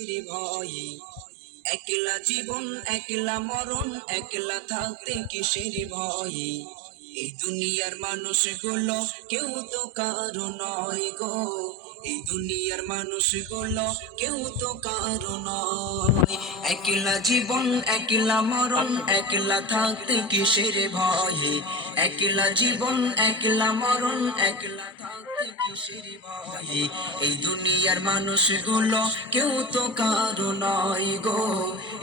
কিসের ভয়, একলা জীবন একলা মরণ, একলা থাকতে কিসের ভয়। এই দুনিয়ার মানুষগুলো কেউ তো কারো নয় গো, এই দুনিয়ার মানুষগুলো কেউ তো কারো নয়। একলা জীবন একলা মরণ, একলা থাকতে কিসের ভয়, একলা জীবন একলা মরণ, একলা থাকতে কিসের ভয়। এই দুনিয়ার মানুষগুলো কেউ তো কারো নয় গো,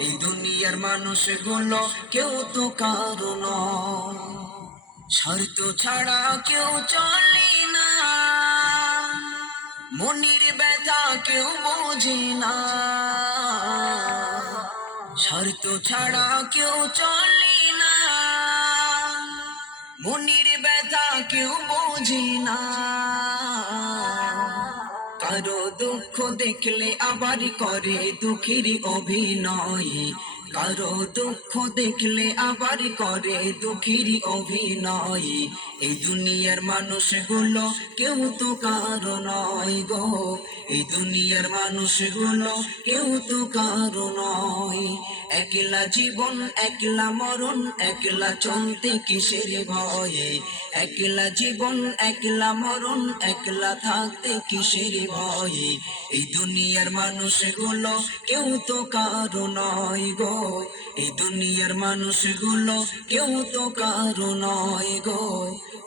এই দুনিয়ার মানুষগুলো কেউ তো কারো নয়। স্বার্থ ছাড়া কেউ চলে না, মনির ব্যথা কেউ বোঝে না। স্বার্থ ছাড়া কেউ চলে না, মনির ব্যথা কেউ বোঝে না। কারো দুঃখ দেখলে আবার করে দুঃখের অভিনয়, কারো দুঃখ দেখলে আবার করে দুঃখের অভিনয়। এই দুনিয়ার মানুষগুলো কেউ তো কারো নয় গো, এই দুনিয়ার মানুষগুলো কেউ তো কারো নয়। একলা জীবন একলা মরণ, একলা চলতে কিসের ভয়ে, একলা জীবন একলা মরণ, একলা থাকতে কিসের ভয়ে। এই দুনিয়ার মানুষগুলো কেউ তো কারো নয় গো, এই দুনিয়ার মানুষগুলো কেউ তো কারো নয় গো,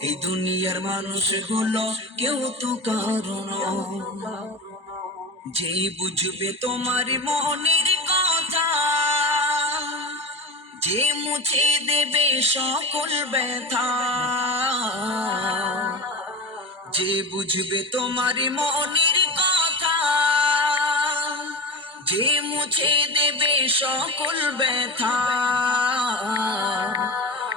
এই দুনিয়ার মানুষগুলো কেউ তো কারো নয়। যে বুঝবে তোমার মনের কথা, যে মুছে দেবে সকল ব্যথা, যে বুঝবে তোমার মনের কথা, যে মুছে দেবে সকল ব্যথা,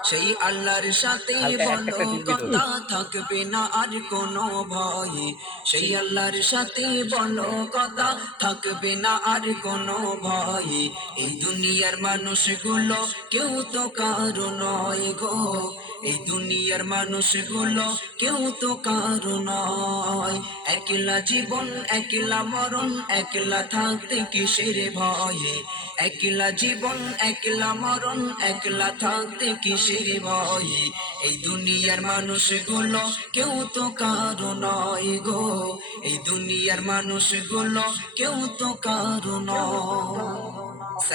সেই আল্লাহর সাথে বলো কথা, থাকবে না আর কোনো ভয়। সেই আল্লাহর সাথে বলো কথা, থাকবে না আর কোনো ভয়। এই দুনিয়ার মানুষগুলো কেউ তো কারো নয় গো, এই দুনিয়ার মানুষগুলো কেউ তো কারো নয়। একলা জীবন একলা মরণ, একলা থাকতে কিসের ভয়ে, একলা জীবন একলা মরণ, একলা থাকতে কিসের ভয়ে। এই দুনিয়ার মানুষগুলো কেউ তো কারো নয় গো, এই দুনিয়ার মানুষগুলো কেউ তো কারো নয়।